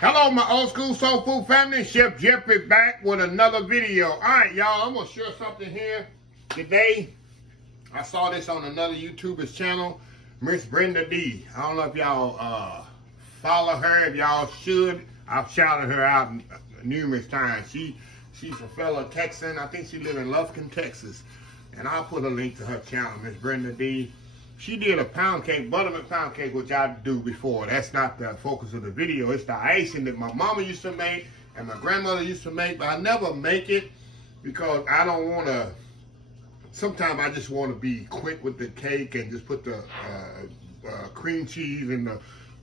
Hello, my old school soul food family. Chef Jeffrey back with another video. All right, y'all, I'm gonna share something here today. I saw this on another YouTuber's channel, Miss Brenda D. I don't know if y'all follow her. If y'all should, I've shouted her out numerous times. She's a fellow Texan. I think she lives in Lufkin, Texas. And I'll put a link to her channel, Miss Brenda D. She did a pound cake, buttermilk pound cake, which I do before. That's not the focus of the video. It's the icing that my mama used to make and my grandmother used to make, but I never make it because I don't want to. Sometimes I just want to be quick with the cake and just put the cream cheese and the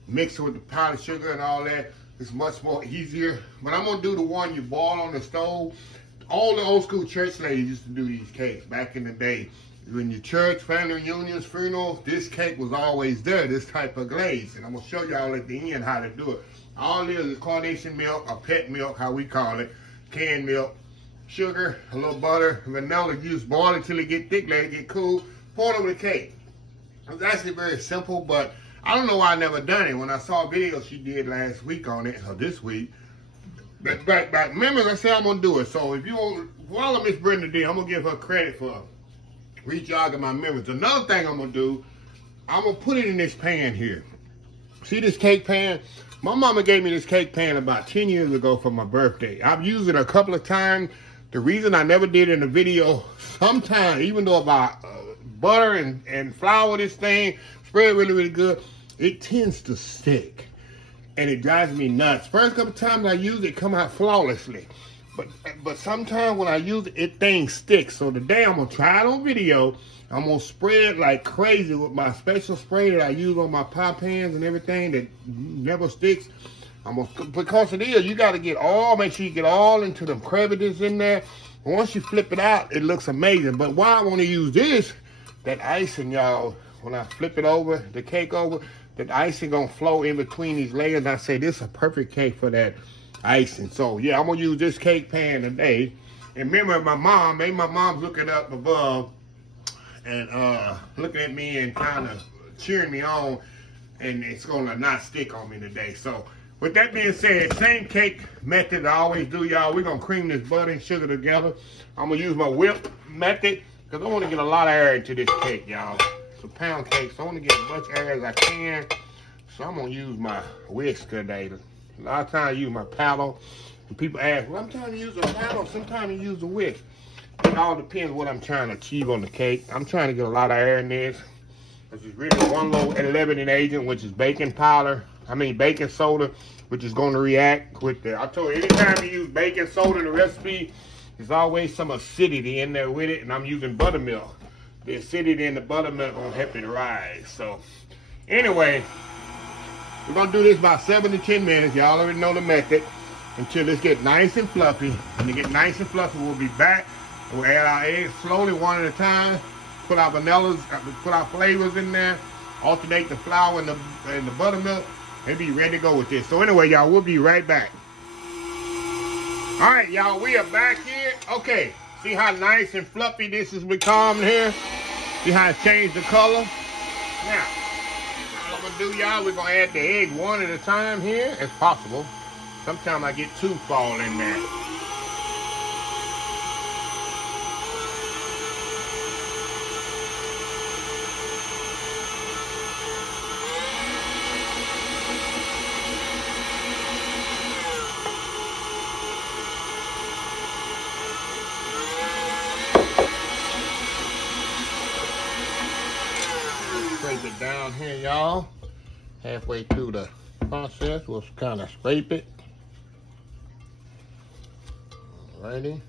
mix it with the powdered sugar and all that. It's much more easier. But I'm going to do the one you boil on the stove. All the old school church ladies used to do these cakes back in the day. In your church, family reunions, funerals, this cake was always there, this type of glaze. And I'm going to show y'all at the end how to do it. All it is carnation milk, or pet milk, how we call it, canned milk, sugar, a little butter, vanilla juice, boil it till it get thick, let it get cool, pour it over the cake. It's actually very simple, but I don't know why I never done it. When I saw a video she did last week on it, or this week, back remember I said I'm going to do it. So if you want to follow Miss Brenda D, I'm going to give her credit for rejogging my memories. Another thing I'm gonna do, I'm gonna put it in this pan here. See this cake pan? My mama gave me this cake pan about 10 years ago for my birthday. I've used it a couple of times. The reason I never did it in the video, sometimes, even though if I butter and flour this thing, spread really good, it tends to stick. And it drives me nuts. First couple times I use it, come out flawlessly. But sometimes when I use it, things stick. So today I'm going to try it on video. I'm going to spread like crazy with my special spray that I use on my pie pans and everything that never sticks. Because it is, you got to make sure you get all into the crevices in there. And once you flip it out, it looks amazing. But why I want to use this, that icing, y'all, when I flip it over, the cake over, that icing going to flow in between these layers. I say this is a perfect cake for that icing. So yeah, I'm gonna use this cake pan today. And remember, my mom looking up above and looking at me and kind of cheering me on, and it's gonna not stick on me today. So with that being said, same cake method I always do, y'all. We're gonna cream this butter and sugar together. I'm gonna use my whip method because I want to get a lot of air into this cake, y'all. It's a pound cake, so I want to get as much air as I can. So I'm gonna use my whisk today. A lot of times I use my paddle, and people ask, well, I'm trying to use a paddle, sometimes you use a whisk. It all depends what I'm trying to achieve on the cake. I'm trying to get a lot of air in this. This is really one low leavening agent, which is baking soda, which is going to react with the, I told you, anytime you use baking soda in a recipe, there's always some acidity in there with it, and I'm using buttermilk. The acidity in the buttermilk will help it rise. So, anyway, we're going to do this about 7 to 10 minutes. Y'all already know the method. Until this gets nice and fluffy. When it gets nice and fluffy, we'll be back. We'll add our eggs slowly, one at a time. Put our vanillas, put our flavors in there. Alternate the flour and the buttermilk. And be ready to go with this. So anyway, y'all, we'll be right back. All right, y'all, we are back here. Okay, see how nice and fluffy this has become here? See how it changed the color? Now, do, y'all, we're gonna add the egg one at a time here as possible. Sometimes I get two fall in there. Scrape it down here, y'all. Halfway through the process, we'll kind of scrape it. Alrighty.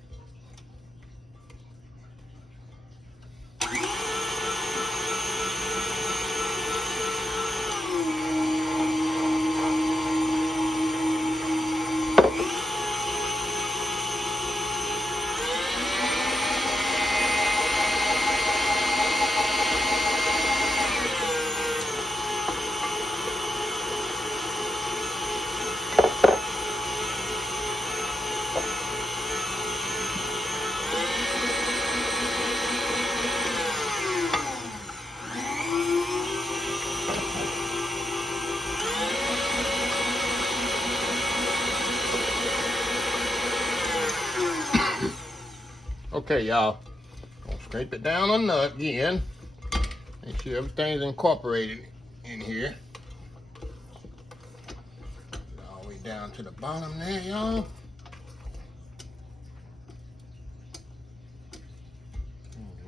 Okay, y'all. Gonna scrape it down on the nut again. Make sure everything's incorporated in here. All the way down to the bottom there, y'all.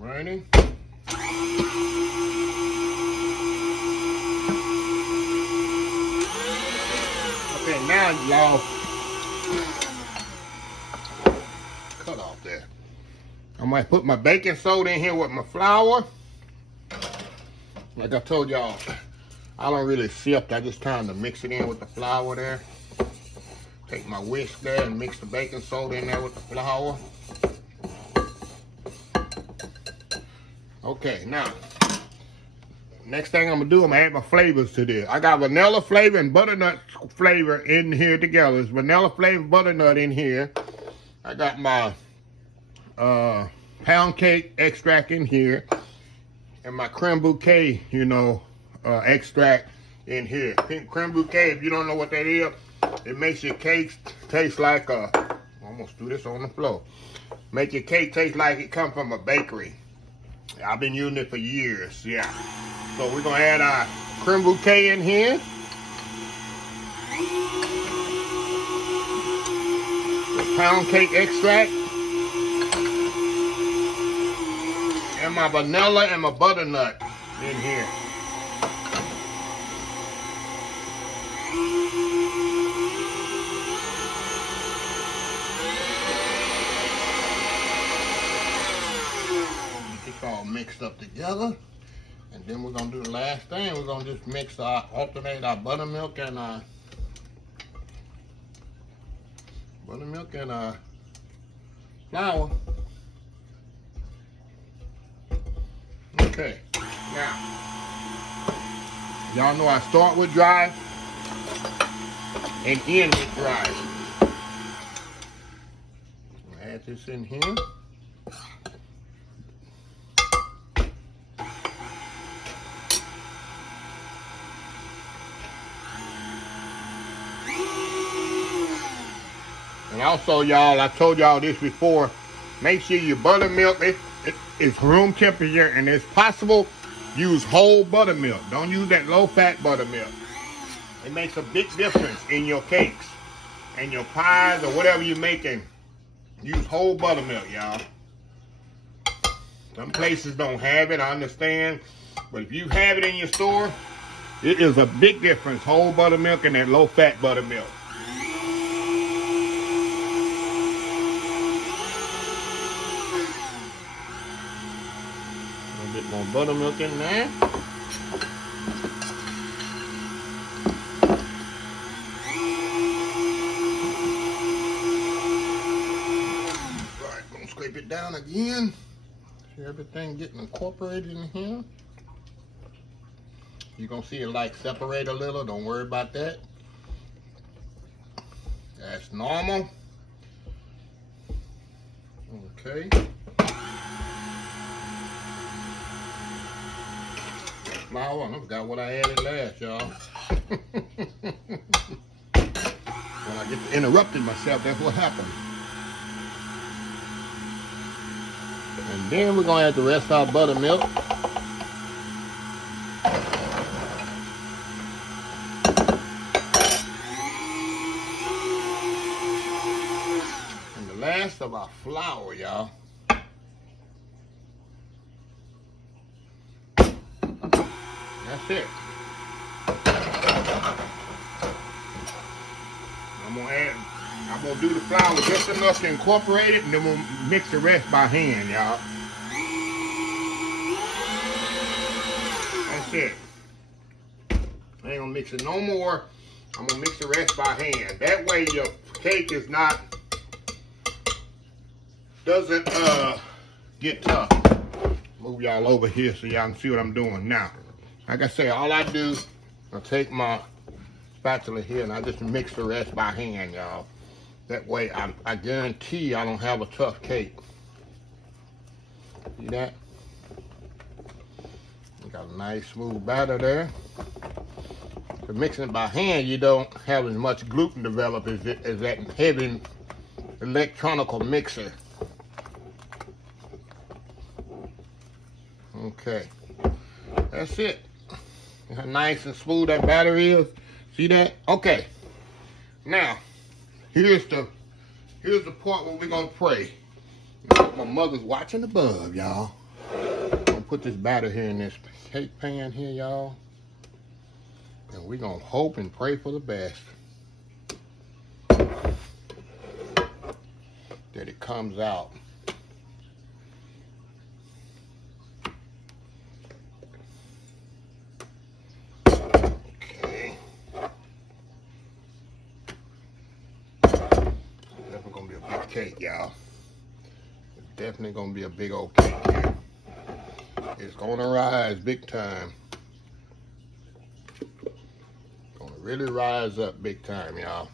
Alrighty. Okay, now y'all, cut off there. I might put my baking soda in here with my flour. Like I told y'all, I don't really sift. I just time to mix it in with the flour there. Take my whisk there and mix the baking soda in there with the flour. Okay, now, next thing I'm gonna do, I'm gonna add my flavors to this. I got vanilla flavor and butternut flavor in here together. It's vanilla flavor, butternut in here. I got my pound cake extract in here. And my creme bouquet, you know, extract in here. Pink creme bouquet, if you don't know what that is, it makes your cakes taste like a, almost threw this on the floor. Make your cake taste like it come from a bakery. I've been using it for years, yeah. So we're gonna add our creme bouquet in here. The pound cake extract. And my vanilla and my butternut in here. Get this all mixed up together. And then we're gonna do the last thing. We're gonna just mix our, alternate our buttermilk and our flour. Okay, now, y'all know I start with dry and end with dry. Add this in here. And also, y'all, I told y'all this before, make sure your buttermilk is room temperature, and it's possible, use whole buttermilk. Don't use that low-fat buttermilk. It makes a big difference in your cakes and your pies or whatever you're making. Use whole buttermilk, y'all. Some places don't have it, I understand. But if you have it in your store, it is a big difference, whole buttermilk and that low-fat buttermilk. More buttermilk in there. Alright, gonna scrape it down again. See everything getting incorporated in here. You're gonna see it like separate a little, don't worry about that. That's normal. Okay. Flour, I forgot what I added last, y'all. When I get to interrupting myself, that's what happened. And then we're gonna add the rest of our buttermilk. And the last of our flour, y'all. That's it. I'm gonna do the flour just enough to incorporate it, and then we'll mix the rest by hand, y'all. That's it. I ain't gonna mix it no more. I'm gonna mix the rest by hand. That way your cake is not, doesn't get tough. Move y'all over here so y'all can see what I'm doing now. Like I say, all I do, I take my spatula here and I just mix the rest by hand, y'all. That way, I guarantee I don't have a tough cake. See that? You got a nice smooth batter there. If mixing it by hand, you don't have as much gluten develop as that heavy electronical mixer. Okay, that's it. How nice and smooth that batter is. See that? Okay. Now, here's the part where we're gonna pray. My mother's watching above, y'all. I'm gonna put this batter here in this cake pan here, y'all. And we're gonna hope and pray for the best. That it comes out. Okay. Definitely gonna be a big cake, y'all. It's definitely gonna be a big old cake here. It's gonna rise big time. Gonna really rise up big time, y'all.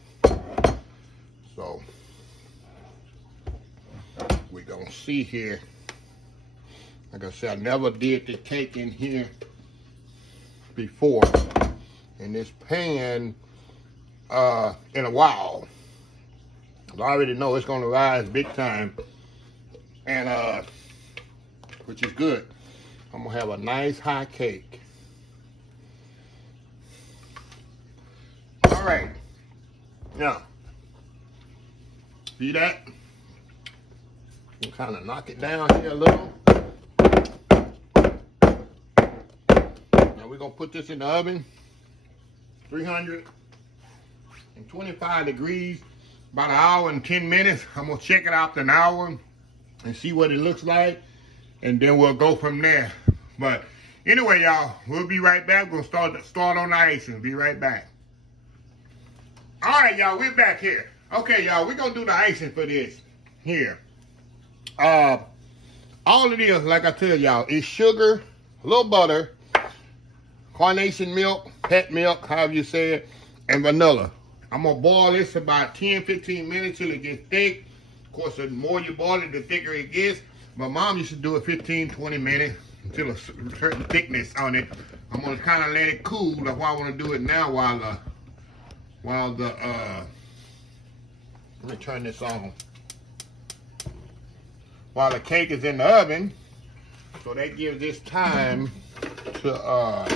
So we're gonna see here. Like I said, I never did the cake in here before in this pan in a while. I already know it's gonna rise big time, and which is good. I'm gonna have a nice high cake. All right, now see that? Kind of knock it down here a little. Now we're gonna put this in the oven, 325 degrees, about an hour and 10 minutes. I'm gonna check it after an hour and see what it looks like, and then we'll go from there. But anyway, y'all, we'll be right back. We'll start on the icing. Be right back. All right, y'all, we're back here. Okay, y'all, we're gonna do the icing for this here. All it is, like I tell y'all, is sugar, a little butter, carnation milk, pet milk, however you say it, and vanilla. I'm gonna boil this about 10-15 minutes till it gets thick. Of course, the more you boil it, the thicker it gets. My mom used to do it 15-20 minutes until a certain thickness on it. I'm gonna kind of let it cool. That's why I want to do it now while let me turn this on. While the cake is in the oven, so that gives this time to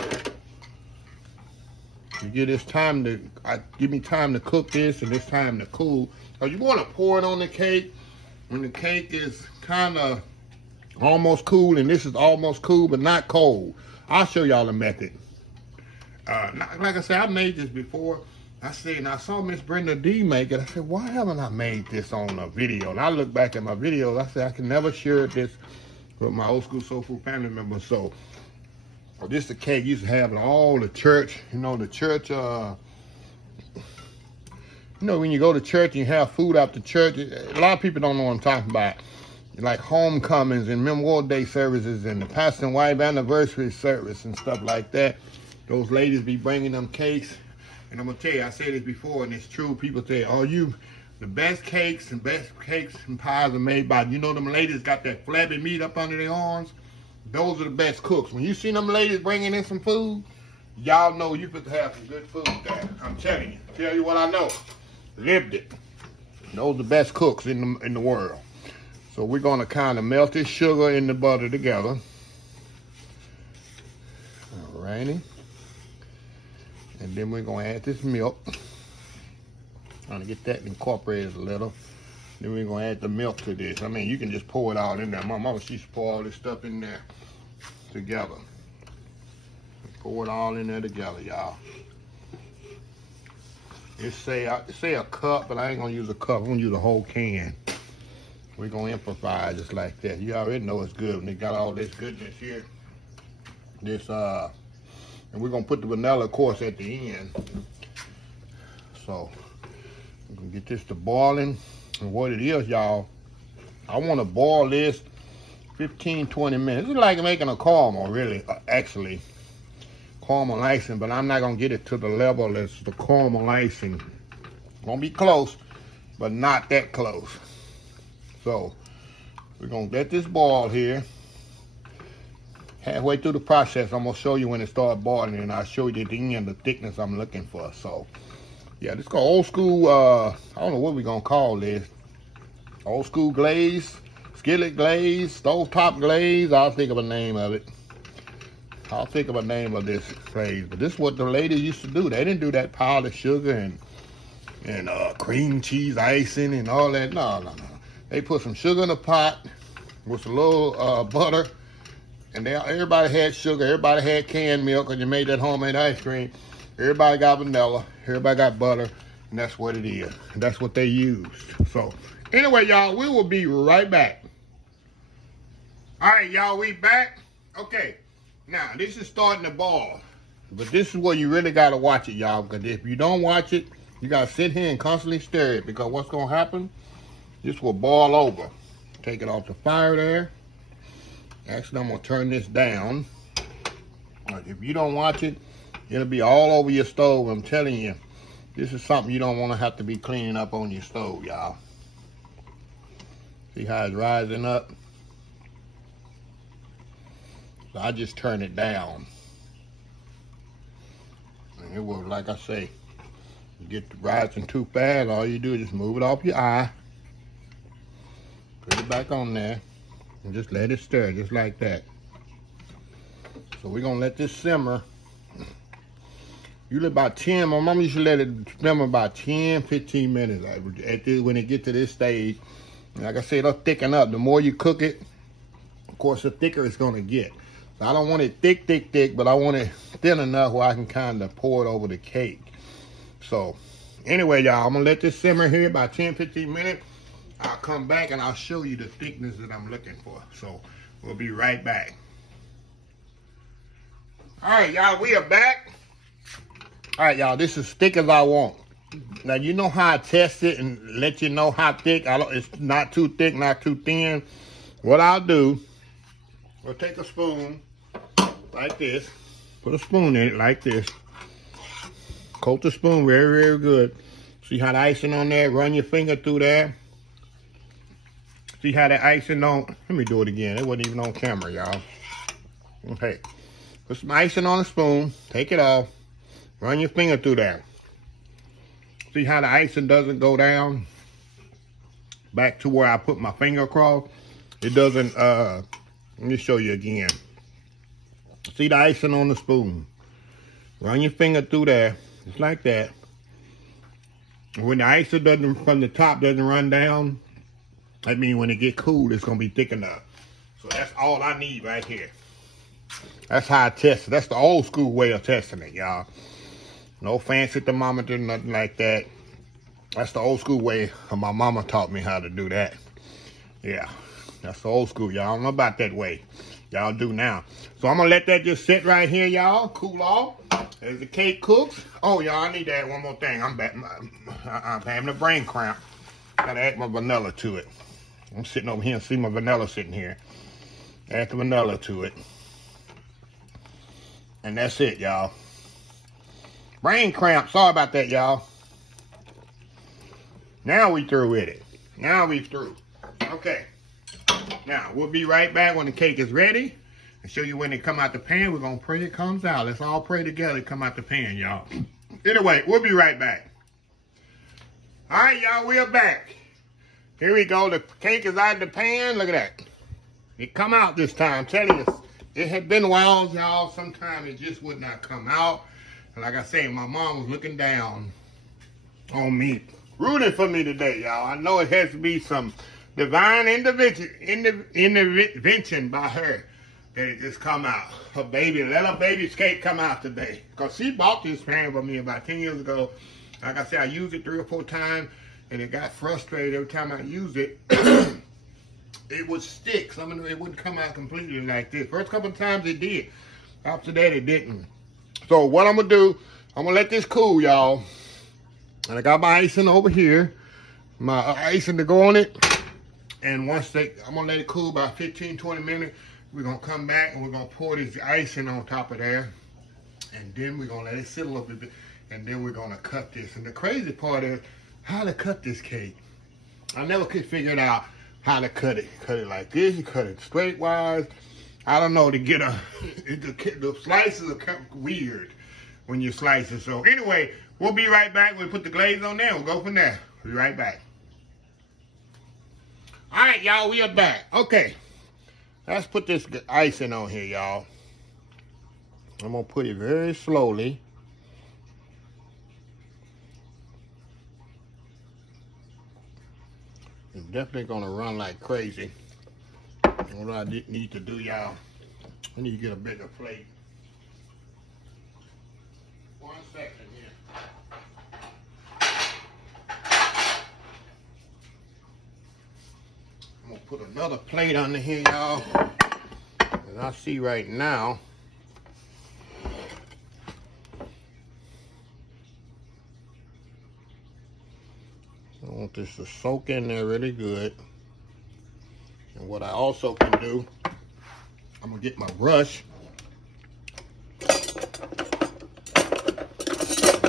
give me time to cook this and this time to cool. So you want to pour it on the cake when the cake is kind of almost cool, and this is almost cool but not cold. I'll show y'all the method. Like I said, I made this before. I saw Miss Brenda D make it. I said, why haven't I made this on a video? And I look back at my videos. I said, I can never share this with my old school soul food family members. So, this the cake used to have in all the church. You know, the church, you know, when you go to church and you have food after church, a lot of people don't know what I'm talking about. Like homecomings and Memorial Day services and the pastor and wife anniversary service and stuff like that. Those ladies be bringing them cakes. And I'm gonna tell you, I said this before, and it's true. People say, "Oh, the best cakes and pies are made by." You know, them ladies got that flabby meat up under their arms. Those are the best cooks. When you see them ladies bringing in some food, y'all know you could have some good food there. I'm telling you. Tell you what I know. Lived it. Those are the best cooks in the world. So we're gonna kind of melt this sugar and the butter together. All righty. And then we're gonna add this milk. Trying to get that incorporated a little. Then we're gonna add the milk to this. I mean, you can just pour it all in there. My mama, she used to pour all this stuff in there together. Pour it all in there together, y'all. It say a cup, but I ain't gonna use a cup. I'm gonna use a whole can. We're gonna improvise just like that. You already know it's good when they got all this goodness here. And we're gonna put the vanilla, of course, at the end. So we're gonna get this to boiling. And what it is, y'all, I wanna boil this 15-20 minutes. It's like making a caramel, really, actually. Caramel icing, but I'm not gonna get it to the level as the caramel icing. Gonna be close, but not that close. So we're gonna let this boil here. Halfway through the process, I'm gonna show you when it starts boiling, and I'll show you at the end the thickness I'm looking for. So, yeah, this is called old school, I don't know what we're gonna call this. Old school glaze, skillet glaze, stovetop glaze, I'll think of a name of it. I'll think of a name of this place, but this is what the lady used to do. They didn't do that pile of sugar and cream cheese icing and all that. No. They put some sugar in a pot with a little butter, and everybody had sugar, everybody had canned milk, and you made that homemade ice cream. Everybody got vanilla, everybody got butter, and that's what it is. And that's what they used. So, anyway, y'all, we will be right back. All right, y'all, we back. Okay, now, this is starting to boil. But this is where you really got to watch it, y'all, because if you don't watch it, you got to sit here and constantly stir it, because what's going to happen, this will boil over. Take it off the fire there. Actually, I'm going to turn this down. If you don't watch it, it'll be all over your stove. I'm telling you, this is something you don't want to have to be cleaning up on your stove, y'all. See how it's rising up? So I just turn it down. And it will, like I say, you get to rising too fast, all you do is just move it off your eye. Put it back on there. And just let it stir, just like that. So we're going to let this simmer. Usually about 10, my mama used to let it simmer about 10, 15 minutes. When it gets to this stage, like I said, it'll thicken up. The more you cook it, of course, the thicker it's going to get. So I don't want it thick, but I want it thin enough where I can kind of pour it over the cake. So, anyway, y'all, I'm going to let this simmer here about 10, 15 minutes. I'll come back and I'll show you the thickness that I'm looking for. So, we'll be right back. All right, y'all, we are back. All right, y'all, this is as thick as I want. Now, you know how I test it and let you know how thick. It's not too thick, not too thin. What I'll do, I'll take a spoon like this. Put a spoon in it like this. Coat the spoon very, very good. See how the icing on there? Run your finger through there. See how the icing on? Let me do it again. It wasn't even on camera, y'all. Okay. Put some icing on the spoon. Take it off. Run your finger through there. See how the icing doesn't go down? Back to where I put my finger across. It doesn't, let me show you again. See the icing on the spoon? Run your finger through there. Just like that. When the icing doesn't, from the top doesn't run down, I mean, when it get cool, it's going to be thick enough. So that's all I need right here. That's how I test it. That's the old school way of testing it, y'all. No fancy thermometer, nothing like that. That's the old school way. My mama taught me how to do that. Yeah, that's the old school, y'all. I don't know about that way. Y'all do now. So I'm going to let that just sit right here, y'all. Cool off. As the cake cooks. Oh, y'all, I need to add one more thing. I'm having a brain cramp. Got to add my vanilla to it. I'm sitting over here and see my vanilla sitting here. Add the vanilla to it. And that's it, y'all. Brain cramp. Sorry about that, y'all. Now we through with it. Now we through. Okay. Now, we'll be right back when the cake is ready. And show you when it come out the pan. We're going to pray it comes out. Let's all pray together to come out the pan, y'all. Anyway, we'll be right back. All right, y'all, we are back. Here we go. The cake is out of the pan. Look at that. It come out this time. I'm telling you, it had been a while, y'all. Sometimes it just would not come out. And like I say, my mom was looking down on me, rooting for me today, y'all. I know it has to be some divine intervention by her that it just come out. Her baby, let her baby's cake come out today. Because she bought this pan for me about 10 years ago. Like I said, I used it 3 or 4 times, and it got frustrated every time I used it. It would stick. Some of it wouldn't come out completely like this. First couple of times it did. After that, it didn't. So what I'm going to do, I'm going to let this cool, y'all. And I got my icing over here. My icing to go on it. And once I'm going to let it cool about 15, 20 minutes. We're going to come back and we're going to pour this icing on top of there. And then we're going to let it sit a little bit. And then we're going to cut this. And the crazy part is how to cut this cake. I never could figure it out how to cut it. Cut it like this. You cut it straight wise. I don't know, to get the slices are kind of weird when you slice it. So anyway, we'll be right back. We'll put the glaze on there. We'll go from there. We'll be right back. All right, y'all, we are back. Okay. Let's put this icing on here, y'all. I'm gonna put it very slowly. It's definitely gonna run like crazy. What do I need to do, y'all? I need to get a bigger plate. 1 second here. I'm gonna put another plate under here, y'all. As I see right now, I want this to soak in there really good. And what I also can do, I'm gonna get my brush. I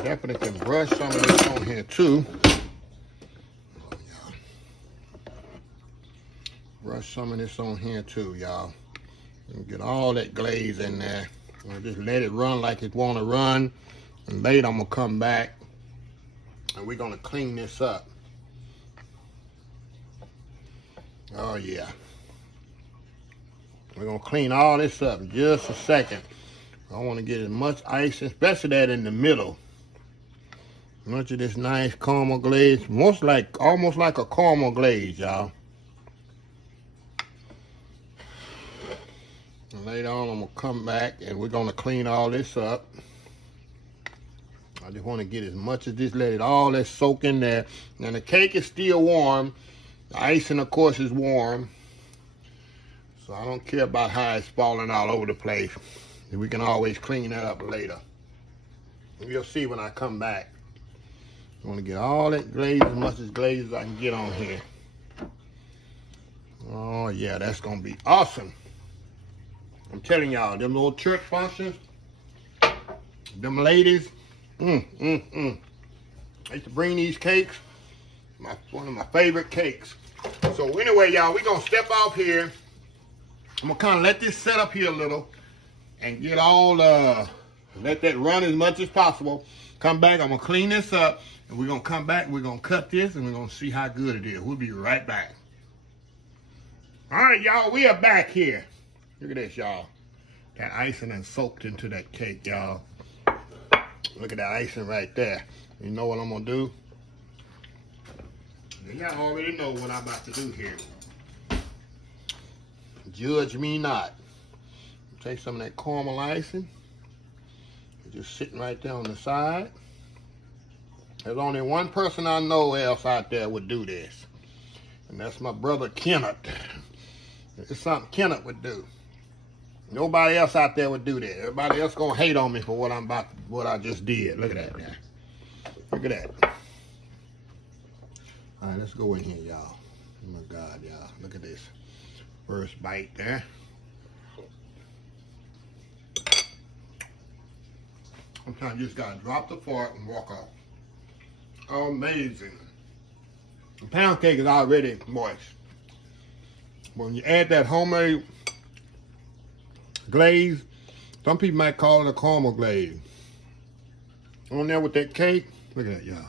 definitely can brush some of this on here too. Brush some of this on here too, y'all. And get all that glaze in there. And just let it run like it wanna run. And later I'm gonna come back and we're gonna clean this up. Oh yeah. We're gonna clean all this up in just a second. I wanna get as much ice, especially that in the middle. Much of this nice caramel glaze, almost like a caramel glaze, y'all. And later on, I'm gonna come back and we're gonna clean all this up. I just wanna get as much of this, let it all that soak in there. Now the cake is still warm. The icing, of course, is warm. So I don't care about how it's falling all over the place. We can always clean that up later. You'll see when I come back. I want to get all that glaze, as much as glaze as I can get on here. Oh yeah, that's gonna be awesome. I'm telling y'all, them little church functions, them ladies, I used to bring these cakes, one of my favorite cakes. So anyway, y'all, we're gonna step off here. I'm gonna kind of let this set up here a little and get all, let that run as much as possible. Come back, I'm gonna clean this up. And we're gonna come back, we're gonna cut this, and we're gonna see how good it is. We'll be right back. All right, y'all, we are back here. Look at this, y'all. That icing done soaked into that cake, y'all. Look at that icing right there. You know what I'm gonna do? Y'all already know what I'm about to do here. Judge me not. Take some of that caramel icing. Just sitting right there on the side. There's only one person I know else out there would do this. And that's my brother Kenneth. It's something Kenneth would do. Nobody else out there would do that. Everybody else gonna hate on me for what I just did. Look at that now. Look at that. All right, let's go in here, y'all. Oh my God, y'all. Look at this. First bite there. Sometimes you just gotta drop the fork and walk off. Amazing. The pound cake is already moist. When you add that homemade glaze, some people might call it a caramel glaze. On there with that cake, look at that, y'all.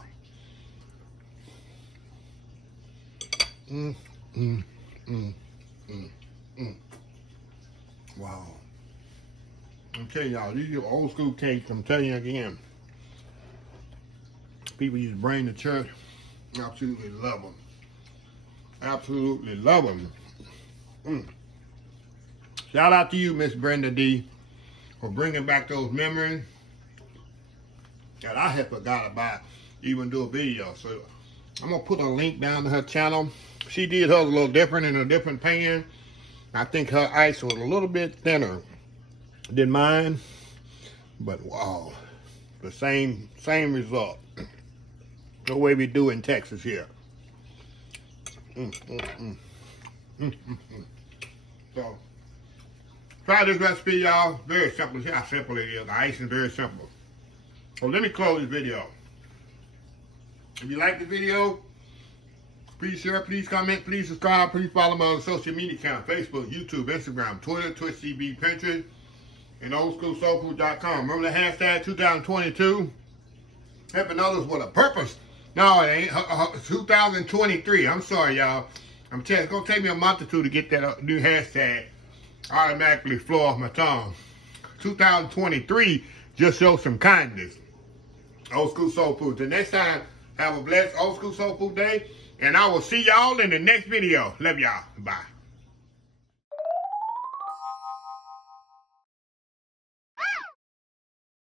Wow. I'm telling y'all, these are old school cakes. I'm telling you again. People used to bring to church. Absolutely love them. Absolutely love them. Shout out to you, Miss Brenda D, for bringing back those memories that I had forgot about even do a video. So I'm going to put a link down to her channel. She did hers a little different in a different pan. I think her ice was a little bit thinner than mine. But wow, the same result. The way we do in Texas here. So, try this recipe, y'all. Very simple. See how simple it is. The icing is very simple. So let me close this video. If you like the video, please share, please comment, please subscribe, please follow my other social media account, Facebook, YouTube, Instagram, Twitter, Twitch TV, Pinterest, and oldschoolsoulfood.com. Remember the hashtag 2022? Helping others with a purpose. No, it ain't 2023. I'm sorry, y'all. I'm telling you, it's going to take me a month or two to get that new hashtag automatically flow off my tongue. 2023 just show some kindness. Old School Soul Food. Till next time, have a blessed Old School Soul Food day. And I will see y'all in the next video. Love y'all. Bye.